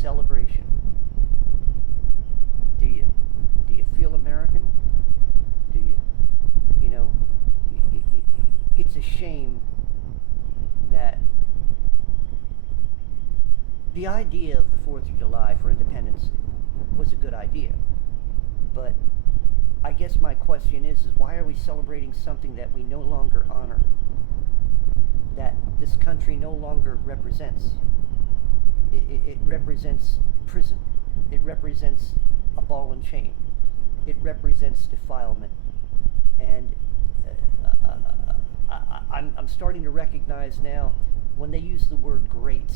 celebration. Do you? Do you feel American? Do you? You know, it's a shame that the idea of the 4th of July for independence was a good idea. But I guess my question is why are we celebrating something that we no longer honor? That this country no longer represents. It represents prison. It represents a ball and chain. It represents defilement. And I'm starting to recognize now when they use the word great,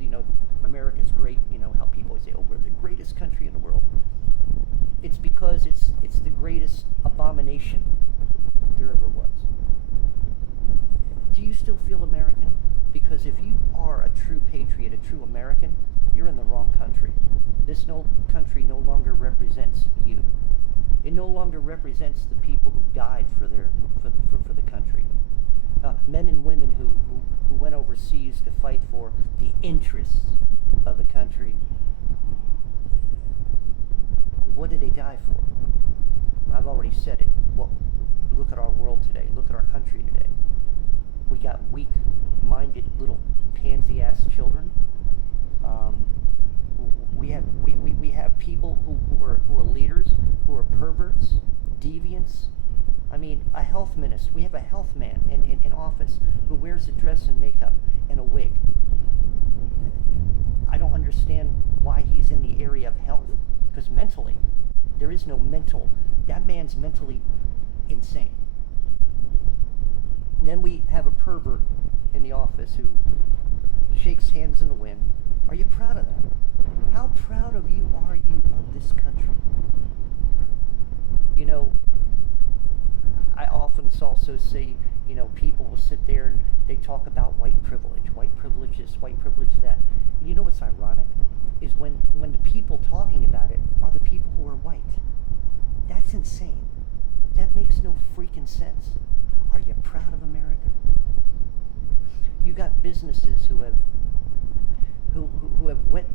you know, America's great, you know, how people always say, oh, we're the greatest country in the world. It's because it's the greatest abomination there ever was. Do you still feel American? Because if you are a true patriot, a true American, you're in the wrong country. This country no longer represents you. It no longer represents the people who died for the country. Men and women who went overseas to fight for the interests of the country. What did they die for? I've already said it. Well, look at our world today. Look at our country today. We got weak-minded little pansy-ass children. We have people who are leaders, who are perverts, deviants. I mean, a health minister. We have a health man in office who wears a dress and makeup and a wig. I don't understand why he's in the area of health, because mentally, there is no mental. That man's mentally insane. And then we have a pervert in the office who shakes hands in the wind. Are you proud of that? How proud of you are you of this country? You know, I often also see, you know, people will sit there and they talk about white privilege this, white privilege that. And you know what's ironic? Is when the people talking about it are the people who are white. That's insane. That makes no freaking sense. Are you proud of America? You got businesses who have went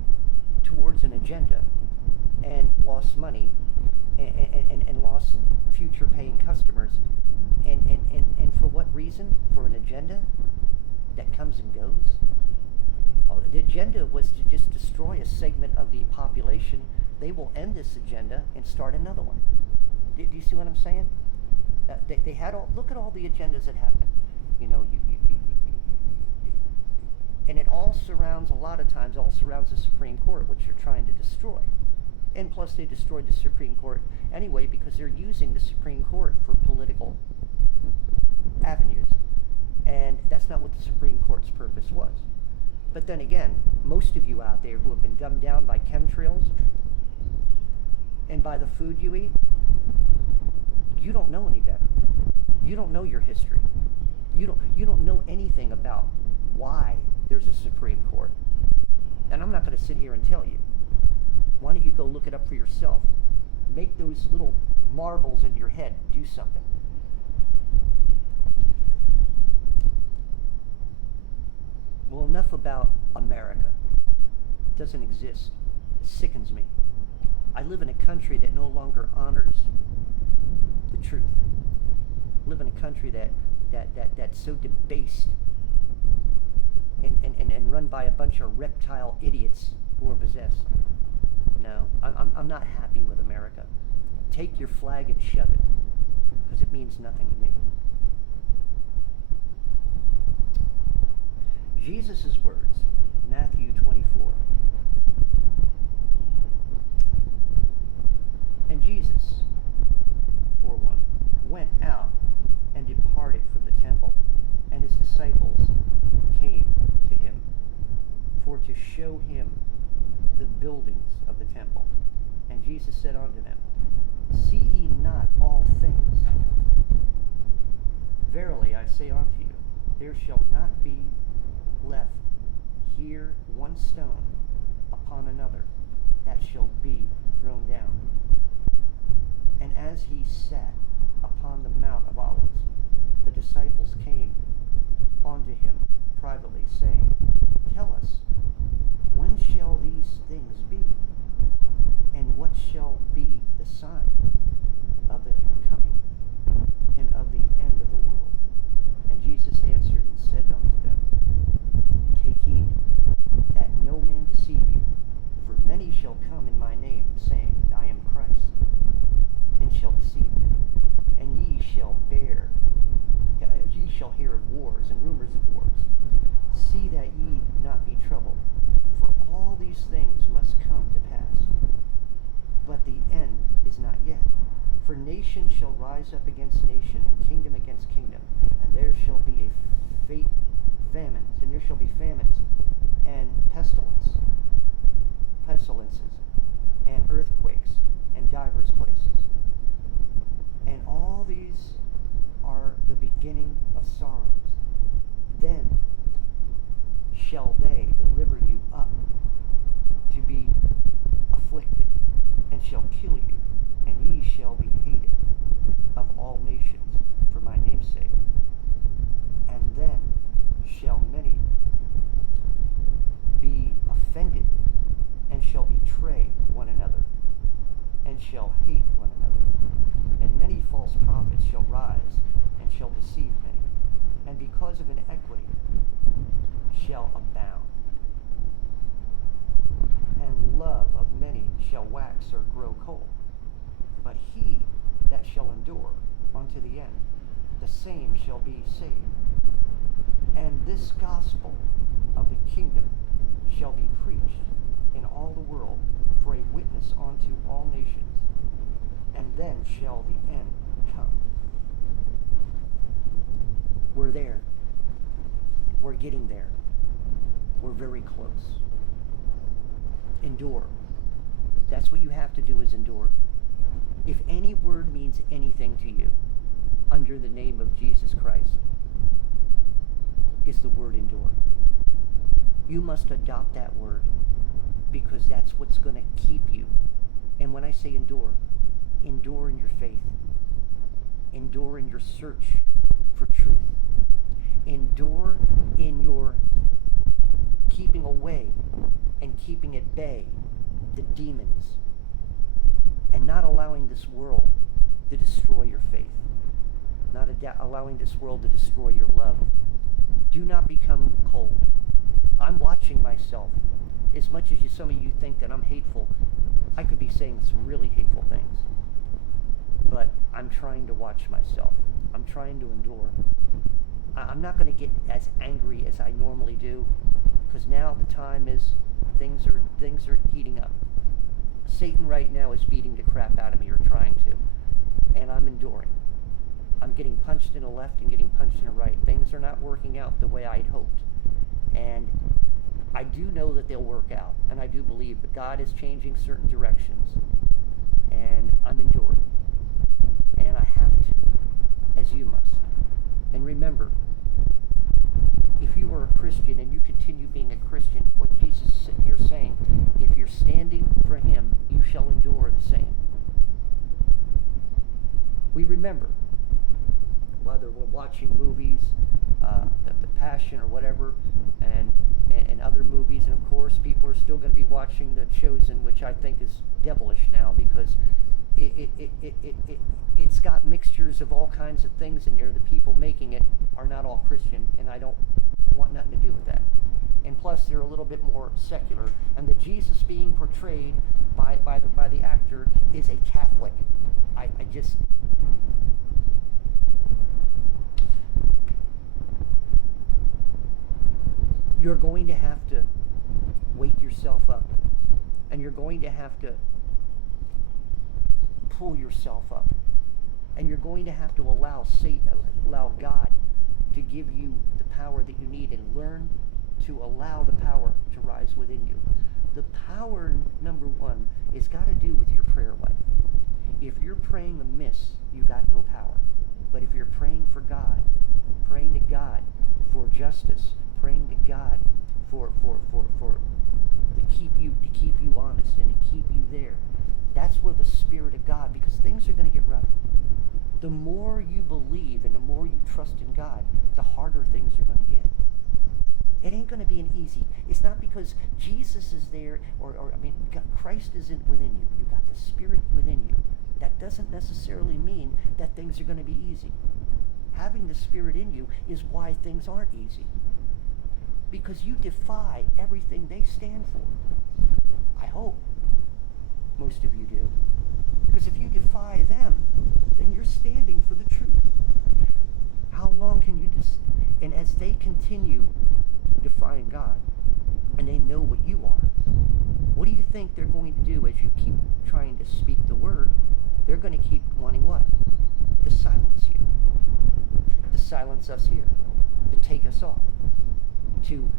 towards an agenda and lost money and lost future paying customers. And for what reason? For an agenda that comes and goes? The agenda was to just destroy a segment of the population. They will end this agenda and start another one. Do you see what I'm saying? They had look at all the agendas that happened. You know, and it all surrounds, a lot of times, the Supreme Court, which you're trying to destroy. And plus they destroyed the Supreme Court anyway because they're using the Supreme Court for political avenues. And that's not what the Supreme Court's purpose was. But then again, most of you out there who have been dumbed down by chemtrails and by the food you eat, you don't know any better. You don't know your history. You don't know anything about why there's a Supreme Court. And I'm not going to sit here and tell you. Why don't you go look it up for yourself? Make those little marbles in your head do something. Well, enough about America. It doesn't exist. It sickens me. I live in a country that no longer honors the truth. I live in a country that's so debased and run by a bunch of reptile idiots who are possessed. No, I'm not happy with America. Take your flag and shove it, because it means nothing to me. Jesus' words, Matthew 24. And Jesus, 4:1, went out and departed from the temple, and his disciples came to him for to show him the buildings of the temple. And Jesus said unto them, See ye not all things? Verily I say unto you, there shall not be left here one stone upon another that shall be thrown down. And as he sat upon the Mount of Olives, the disciples came unto him privately, saying, Tell us, when shall these nation shall rise up against nation, and kingdom against kingdom, and there shall be famines, and there shall be famines, and pestilences, and earthquakes, in divers places. And all these are the beginning of sorrows. Then shall they deliver you up to be afflicted, and shall kill you, and ye shall be hated of all nations for my name's sake. And then shall many be offended, and shall betray one another, and shall hate one another. And many false prophets shall rise, and shall deceive many. And because of inequity shall abound. And love of many shall wax or grow cold. But he that shall endure unto the end, the same shall be saved. And this gospel of the kingdom shall be preached in all the world for a witness unto all nations, and then shall the end come. We're there. We're getting there. We're very close. Endure. That's what you have to do, is endure. If any word means anything to you under the name of Jesus Christ, it's the word endure. You must adopt that word, because that's what's going to keep you. And when I say endure in your faith, endure in your search for truth, endure in your keeping away and keeping at bay the demons, and not allowing this world to destroy your faith, not allowing this world to destroy your love. Do not become cold. I'm watching myself. As much as some of you think that I'm hateful, I could be saying some really hateful things. But I'm trying to watch myself. I'm trying to endure. I'm not going to get as angry as I normally do, because now the time is, things are heating up. Satan right now is beating the crap out of me, or trying to, and I'm enduring. I'm getting punched in the left and getting punched in the right. Things are not working out the way I'd hoped. And I do know that they'll work out, and I do believe that God is changing certain directions, and I'm enduring. And I have to, as you must. And remember, if you are a Christian and you continue being a Christian, what Jesus is sitting here saying, if you're standing for him, you shall endure the same. We remember, whether we're watching movies, the Passion or whatever, and other movies, and of course people are still going to be watching The Chosen, which I think is devilish now, because it's got mixtures of all kinds of things in there. The people making it are not all Christian, and I don't want nothing to do with that. And plus, they're a little bit more secular, and the Jesus being portrayed by the actor is a Catholic. I just. You're going to have to wake yourself up, and you're going to have to pull yourself up, and you're going to have to allow God to give you the power that you need, and learn to allow the power to rise within you. The power, number one, is got to do with your prayer life. If you're praying amiss, you got no power. But if you're praying for God, praying to God for justice, praying to God for to keep you honest and to keep you there, that's where the Spirit of God, because things are going to get rough. The more you believe and the more you trust in God, the harder things are going to get. It ain't going to be an easy. It's not because Jesus is there, or Christ isn't within you. You got the Spirit within you. That doesn't necessarily mean that things are going to be easy. Having the Spirit in you is why things aren't easy. Because you defy everything they stand for. I hope most of you do. Because if you defy them, then you're standing for the truth. How long can you and as they continue defying God, and they know what you are, what do you think they're going to do as you keep trying to speak the word? they're going to keep wanting what? To silence you. To silence us here. To take us off. To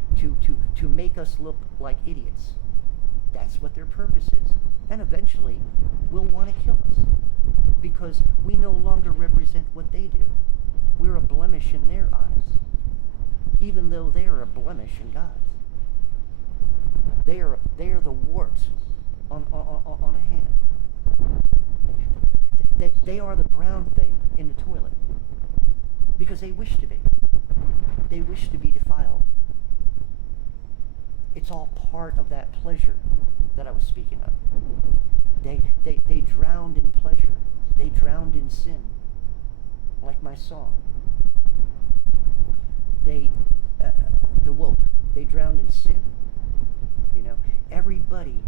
make us look like idiots. That's what their purpose is. And eventually, will want to kill us. Because we no longer represent what they do. We're a blemish in their eyes. Even though they are a blemish in God's. They are the warts on a hand. They are the brown thing in the toilet. Because they wish to be. They wish to be defiled. It's all part of that pleasure that I was speaking of. They drowned in pleasure. They drowned in sin. Like my song. The woke. They drowned in sin. You know, everybody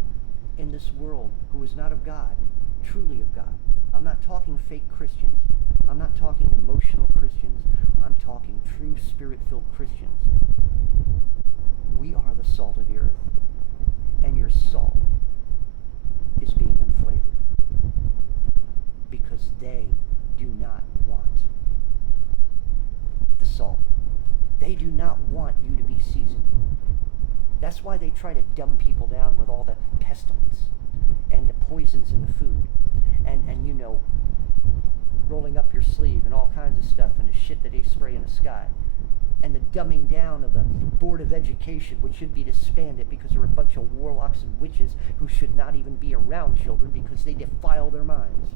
in this world who is not of God, truly of God. I'm not talking fake Christians. I'm not talking emotional Christians. I'm talking true spirit-filled Christians. We are the salt of the earth. And your salt is being unflavored. Because they do not want the salt. They do not want you to be seasoned. That's why they try to dumb people down with all the pestilence and the poisons in the food. And you know, rolling up your sleeve and all kinds of stuff and the shit that they spray in the sky. And the dumbing down of the Board of Education, which should be disbanded because they're a bunch of warlocks and witches who should not even be around children because they defile their minds.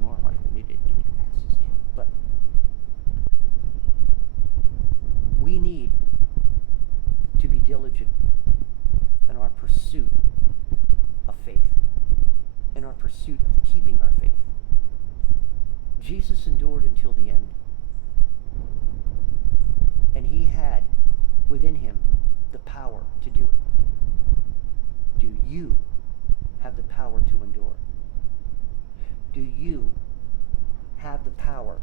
More likely they did get their asses kicked. But we need to be diligent in our pursuit of faith, in our pursuit of keeping our faith. Jesus endured until the end. And he had within him the power to do it. Do you have the power to endure? Do you have the power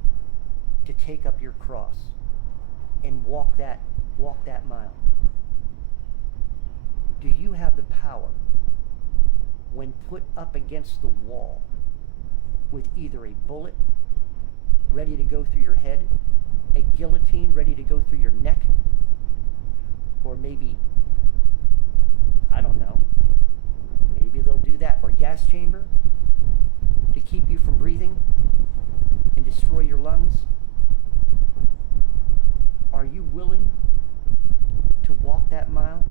to take up your cross and walk that mile? Do you have the power when put up against the wall with either a bullet ready to go through your head, a guillotine ready to go through your neck, or maybe, I don't know, maybe they'll do that, or gas chamber to keep you from breathing and destroy your lungs? Are you willing to walk that mile?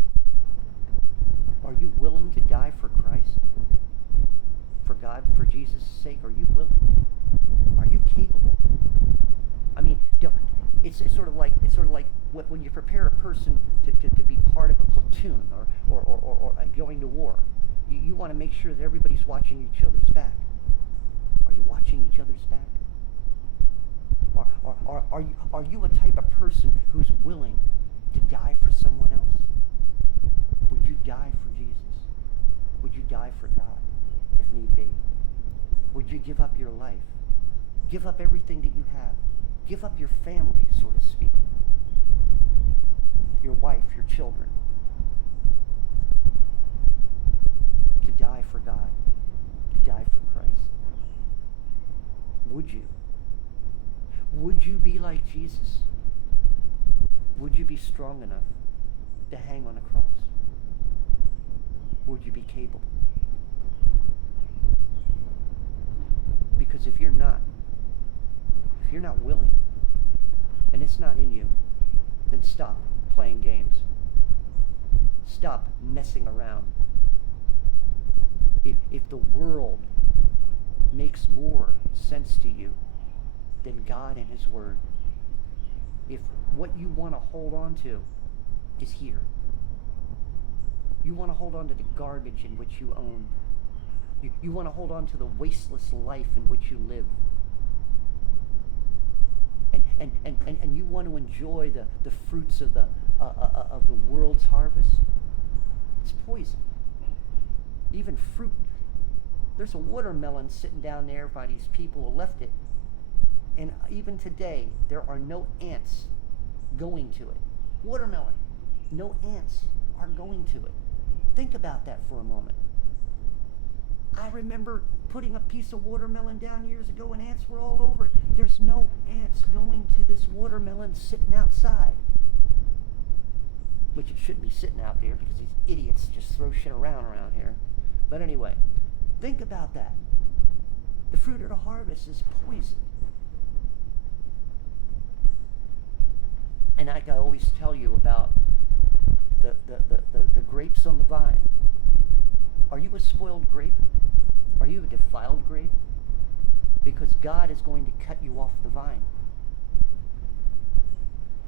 Are you willing to die for Christ? For God, for Jesus' sake? Are you willing? Are you capable? I mean, it's sort of like when you prepare a person to be part of a platoon or going to war. You want to make sure that everybody's watching each other's back. Are you watching each other's back? Are you a type of person who's willing to die for someone else? Would you die for Jesus? Would you die for God, if need be? Would you give up your life? Give up everything that you have. Give up your family, so to speak. Your wife, your children. To die for God. To die for Christ. Would you? Would you be like Jesus? Would you be strong enough to hang on a cross? Would you be capable? Because if you're not willing, and it's not in you, then stop playing games. Stop messing around. If the world makes more sense to you than God and His Word, if what you want to hold on to is here, you want to hold on to the garbage in which you own, you want to hold on to the wasteless life in which you live, and you want to enjoy the fruits of the world's harvest, it's poison. Even fruit. There's a watermelon sitting down there by these people who left it, and even today there are no ants going to it. Watermelon, no ants are going to it. Think about that for a moment. I remember putting a piece of watermelon down years ago and ants were all over it. There's no ants going to this watermelon sitting outside. Which it shouldn't be sitting out there because these idiots just throw shit around here. But anyway, think about that. The fruit of the harvest is poisoned. And like I always tell you about the grapes on the vine. Are you a spoiled grape? Are you a defiled grape? Because God is going to cut you off the vine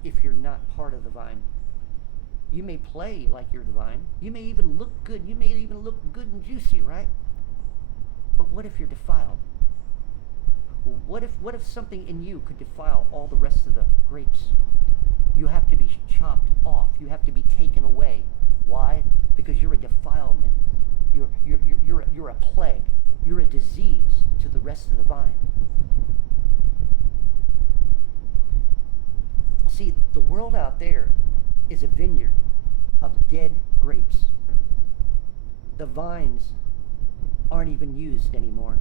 if you're not part of the vine. You may play like you're the vine. You may even look good. You may even look good and juicy, right? But what if you're defiled? What if something in you could defile all the rest of the grapes? You have to be chopped off. You have to be taken away. Why? Because you're a defilement. You're a plague. You're a disease to the rest of the vine. See, the world out there is a vineyard of dead grapes. The vines aren't even used anymore.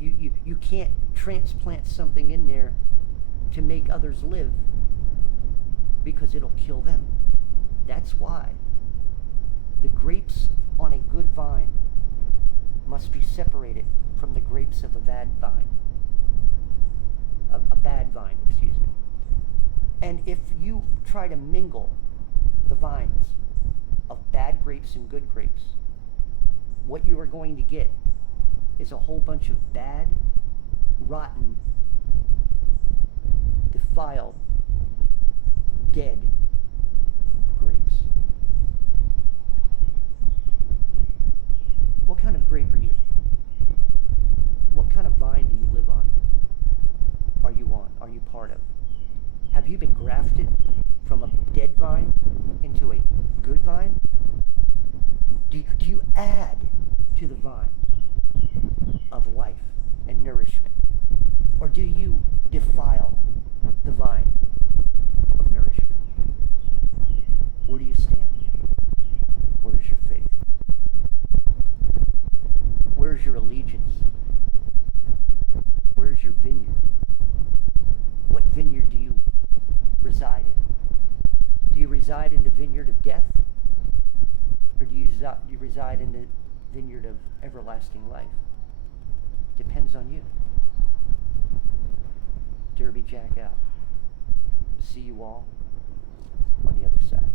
You can't transplant something in there to make others live because it'll kill them. That's why the grapes on a good vine must be separated from the grapes of a bad vine. A bad vine, excuse me. And if you try to mingle the vines of bad grapes and good grapes, what you are going to get is a whole bunch of bad, rotten, defiled, dead grapes. What kind of grape are you? What kind of vine do you live on? Are you on? Are you part of? Have you been grafted from a dead vine into a good vine? Do you add to the vine of life and nourishment? Or do you defile the vine of nourishment? Where do you stand? Where is your faith? Where's your allegiance? Where's your vineyard? What vineyard do you reside in? Do you reside in the vineyard of death? Or do you reside in the vineyard of everlasting life? Depends on you. Derby Jack out. See you all on the other side.